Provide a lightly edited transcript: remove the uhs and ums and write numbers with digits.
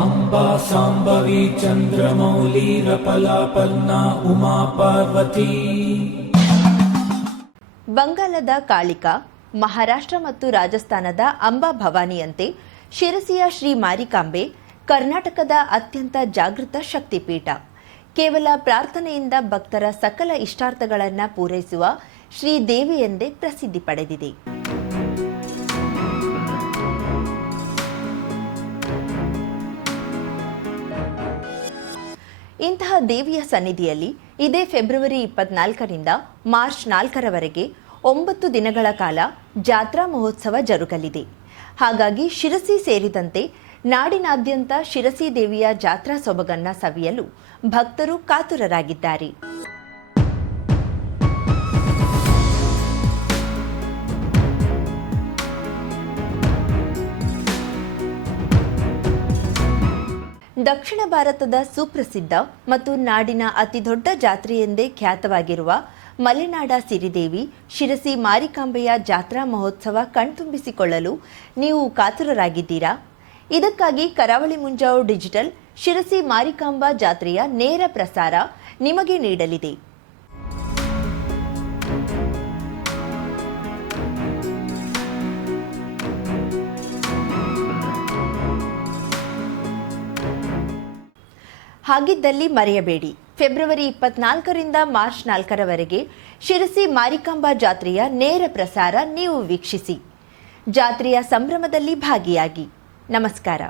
ಅಂಬಾ ಸಾಂಬವಿ ಚಂದ್ರಮೌಲಿ ರಪಲಾಪಲ್ನ ಉಮಾ ಪಾರ್ವತಿ. ಬಂಗಾಲದ ಕಾಳಿಕಾ, ಮಹಾರಾಷ್ಟ್ರ ಮತ್ತು ರಾಜಸ್ಥಾನದ ಅಂಬಾ ಭವಾನಿಯಂತೆ ಶಿರಸಿಯ ಶ್ರೀ ಮಾರಿಕಾಂಬೆ ಕರ್ನಾಟಕದ ಅತ್ಯಂತ ಜಾಗೃತ ಶಕ್ತಿಪೀಠ. ಕೇವಲ ಪ್ರಾರ್ಥನೆಯಿಂದ ಭಕ್ತರ ಸಕಲ ಇಷ್ಟಾರ್ಥಗಳನ್ನು ಪೂರೈಸುವ ಶ್ರೀದೇವಿ ಎಂದೇ ಪ್ರಸಿದ್ಧಿ ಪಡೆದಿದೆ. ಇಂತಹ ದೇವಿಯ ಸನ್ನಿಧಿಯಲ್ಲಿ ಇದೇ ಫೆಬ್ರವರಿ 24ರಿಂದ ಮಾರ್ಚ್ 4ರವರೆಗೆ 9 ದಿನಗಳ ಕಾಲ ಜಾತ್ರಾ ಮಹೋತ್ಸವ ಜರುಗಲಿದೆ. ಹಾಗಾಗಿ ಶಿರಸಿ ಸೇರಿದಂತೆ ನಾಡಿನಾದ್ಯಂತ ಶಿರಸಿ ದೇವಿಯ ಜಾತ್ರಾ ಸೊಬಗನ್ನ ಸವಿಯಲು ಭಕ್ತರು ಕಾತುರರಾಗಿದ್ದಾರೆ. ದಕ್ಷಿಣ ಭಾರತದ ಸುಪ್ರಸಿದ್ಧ ಮತ್ತು ನಾಡಿನ ಅತಿದೊಡ್ಡ ಜಾತ್ರೆ ಎಂದೇ ಖ್ಯಾತವಾಗಿರುವ ಮಲೆನಾಡ ಸಿರಿದೇವಿ ಶಿರಸಿ ಮಾರಿಕಾಂಬೆಯ ಜಾತ್ರಾ ಮಹೋತ್ಸವ ಕಣ್ತುಂಬಿಸಿಕೊಳ್ಳಲು ನೀವು ಕಾತುರರಾಗಿದ್ದೀರಾ? ಇದಕ್ಕಾಗಿ ಕರಾವಳಿ ಮುಂಜಾವು ಡಿಜಿಟಲ್ ಶಿರಸಿ ಮಾರಿಕಾಂಬಾ ಜಾತ್ರೆಯ ನೇರ ಪ್ರಸಾರ ನಿಮಗೆ ನೀಡಲಿದೆ. ಹಾಗಿದ್ದಲ್ಲಿ ಮರೆಯಬೇಡಿ, ಫೆಬ್ರವರಿ 24ರಿಂದ ಮಾರ್ಚ್ 4ರವರೆಗೆ ಶಿರಸಿ ಮಾರಿಕಾಂಬಾ ಜಾತ್ರೆಯ ನೇರ ಪ್ರಸಾರ ನೀವು ವೀಕ್ಷಿಸಿ. ಜಾತ್ರೆಯ ಸಂಭ್ರಮದಲ್ಲಿ ಭಾಗಿಯಾಗಿ. ನಮಸ್ಕಾರ.